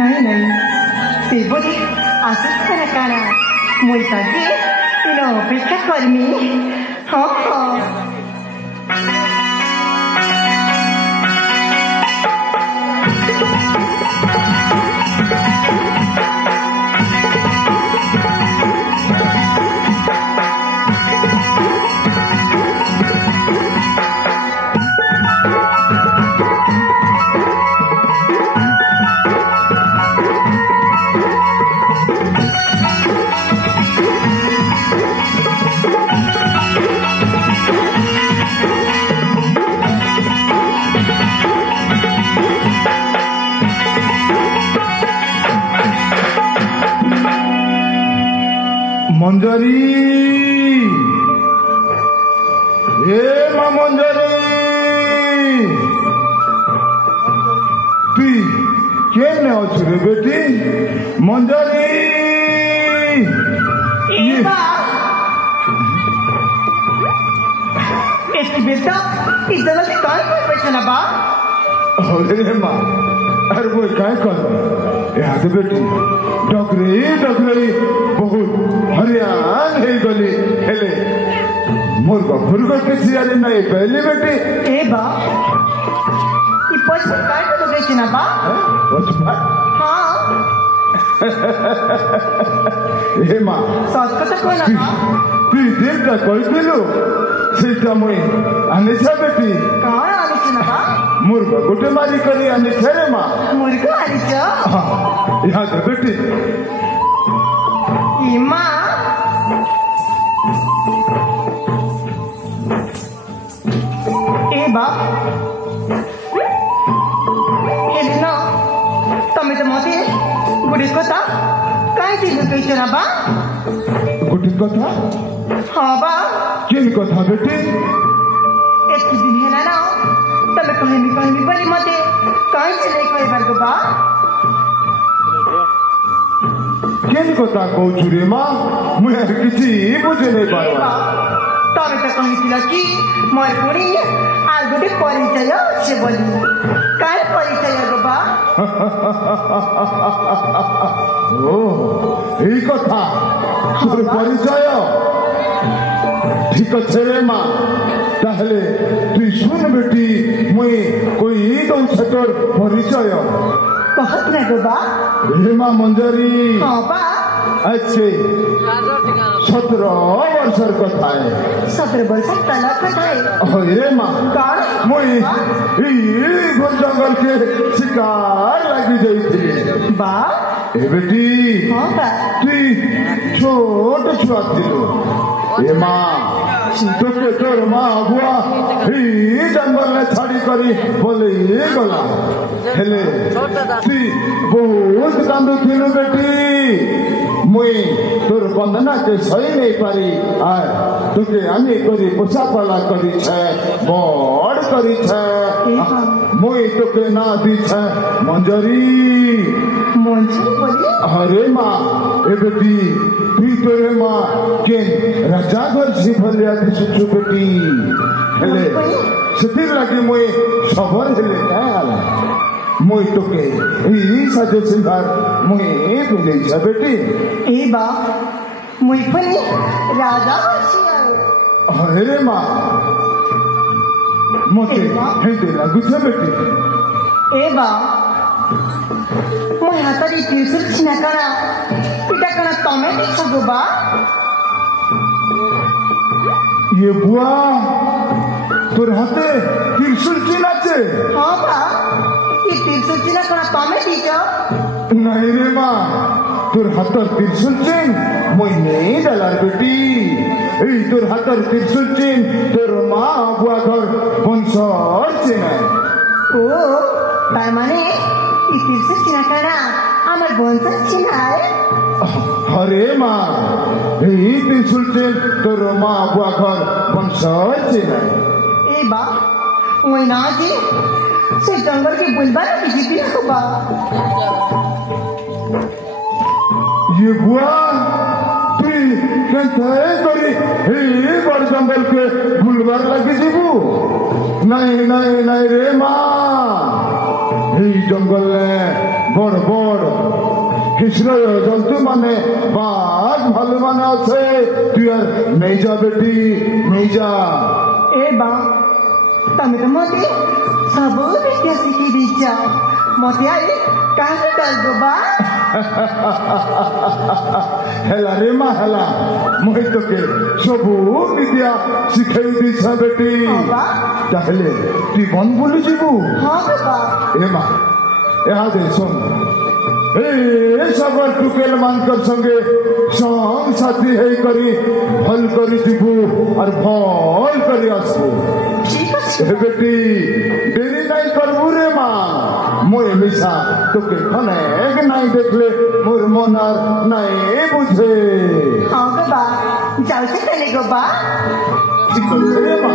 नहीं से बोली आसुस करा काना मुई ताके इनो अपेक्षा करमी हाँ मंजरी ए मां मंजरी तु केने अछु रे बेटी मंजरी इसकी बेटा इस जगह से कौन पर बैठा ना बा अरे मां अरे वो काय कर यहाँ से बेटी डकरे बहुत हरियान है गली हेले मोर बाबूर को किसी यार नहीं पहली बेटी ए बा ये पछुआ काय को लोगे ना बा पछुआ हाँ ए मां सच को तो कोना बा तू दिल का कोई दिलो सेटा मोई अनिशा बेटी कौन आनिश ना बा मुर्गा गोटे मारी करी अनिश रे मां मुर्गा आनिश हाँ यहाँ से बेटी इमा ए बा एलिनो तमे तो मते गुडी कथा काई दिनु कैसे ना बा गुडी कथा हाँ बा किन कथा बेटी एक दिन है ना तमे कहमी बोली मते काई से नहीं कोई बार को बा केन कथा कहू रे मां मुझे किसी बुझे नहीं पारवा तमे तो कहिथिला कि मोर पुरी आ गुडी परिचय से बोली काय परिचय गो बा ओ এই কথা তোর পরিচয় ঠিক আছে রে মা তাহলে তুই শুন বেটি মুই কই দউছ তোর পরিচয় कहत ना गो बा रे मां मंजरी हाँ बा अच्छे 17 वर्षर कथा है 17 वर्ष तला कथा है रे मां मुई ई घोर जंगल के शिकार लगी जाई बा ए बेटी हाँ बा তুই ছোট ছুয়া ছিল এ মা তোকে তোর মা বুয়া এই জঙ্গলে ছাড়ি করি বলে গলা হেলে তুই বহুত কান্দুছিলু বেটি মুই তোর বন্দনাকে সই নেই পারি আর তোকে আমি করি পোষাপালা করিছে বড় করিছে মুই তোকে না দিছে মঞ্জরি मंजरी बोली अरे माँ ए बेटी तुई तोरे माँ के राजा घर से भलिया दिसुछु बेटी हेले सेतिर लगी मोय खबर हेले काय आला मोय तोके ई साजे सिंगार मोय भेले छ बेटी ए बा मुई पनि राजा हसिया अरे माँ मोते हेदे लागु छ बेटी ए बा मोय हातारी त्रिशूल छिना करा इटा करा तमे देखो बा ये बुआ तोर हाथे त्रिशूल छिना छे हाँ बा ये त्रिशूल छिना करा तमे दीजो नहीं रे माँ तोर हाथर त्रिशूल चिन मोय नहीं डालार बेटी ए तोर हाथर त्रिशूल चिन तोर माँ बुआ घर बंशर चिन ओ तार माने ये त्रिशूल छिना करा आमार बंशर छिनाय अरे माँ ए त्रिशूल चिन तोर माँ बुआ घर बंशर चिन ए बा मोय ना जी से जंगल के बुलबा की जीती को बा ये बुआ तुई କେନ୍ତେ କରି ଏଇ ବଡ଼ ଜଙ୍ଗଲକେ ବୁଲବାର ଲାଗି ଯିବୁ ନାଇଁ ନାଇଁ ନାଇଁ ରେ ମା এই জঙ্গলে বড় বড় হিংস্র জন্তু মানে বাঘ ভালু মানে আছে তুই আর নেই যা বেটি নেই যা ए बा तमे तो मते सब विद्या सीखी दीचा मते आई काहे डर गो बा হেলা রে মা হেলা মই তোকে সবু বিদ্যা শিখাই দিছা বেটি বাবা তাহলে তুই বন বলি যাবু हां बा ए মা এহাদে শোন এই সবার টুকেল মানকর সঙ্গে সং সাথী হই করি ভাল করি দিবু আর ভাল করি আসবু ठीक আছে বেটি দেরি নাই করবু রে মা মই মিশা তোকে অনেক নাই দেখলে মোর মন আর নাই বুঝে हां बा जाऊ से चले गो बा ঠিক করে রে মা